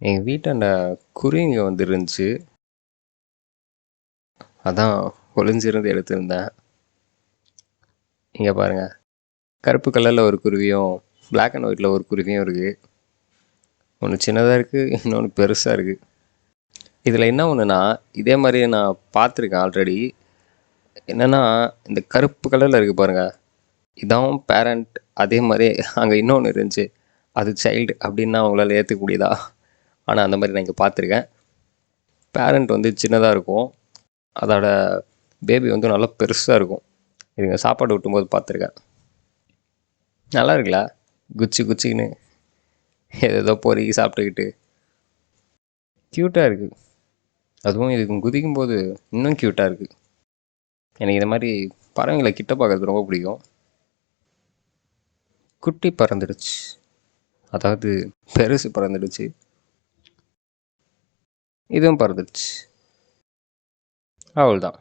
எங்கள் வீட்டாண்ட குருவிங்க வந்து இருந்துச்சு. அதான் ஒளிஞ்சிருந்து எடுத்திருந்தேன். இங்கே பாருங்க, கருப்பு கலரில் ஒரு குருவியும் Black அண்ட் ஒயிட்டில் ஒரு குருவியும் இருக்குது. ஒன்று சின்னதாக இருக்குது, இன்னொன்று பெருசாக இருக்குது. இதில் என்ன ஒன்றுனா, இதே மாதிரியே நான் பார்த்துருக்கேன் ஆல்ரெடி. என்னென்னா, இந்த கருப்பு கலரில் இருக்குது பாருங்க, இதான் பேரண்ட். அதே மாதிரி அங்கே இன்னொன்று இருந்துச்சு, அது சைல்டு அப்படின்னா அவங்களால ஏற்றுக்கக்கூடியதா? ஆனால் அந்த மாதிரி நான் இங்கே பார்த்துருக்கேன். பேரண்ட் வந்து சின்னதாக இருக்கும், அதோட பேபி வந்து நல்லா பெருசாக இருக்கும். இதுங்க சாப்பாடு ஊட்டும்போது பார்த்துருக்கேன். நல்லா இருக்குல்ல, குச்சி குச்சின்னு ஏதோ பொறுக்கி சாப்பிட்டுக்கிட்டு க்யூட்டாக இருக்குது. அதுவும் இதுக்கு குதிக்கும்போது இன்னும் க்யூட்டாக இருக்குது. எனக்கு இந்த மாதிரி பறவைங்களை கிட்ட பார்க்கறது ரொம்ப பிடிக்கும். குட்டி பறந்துடுச்சு, அதாவது பெருசு பறந்துடுச்சு, இதுவும் பறந்துடுச்சு. அவ்வளோதான்.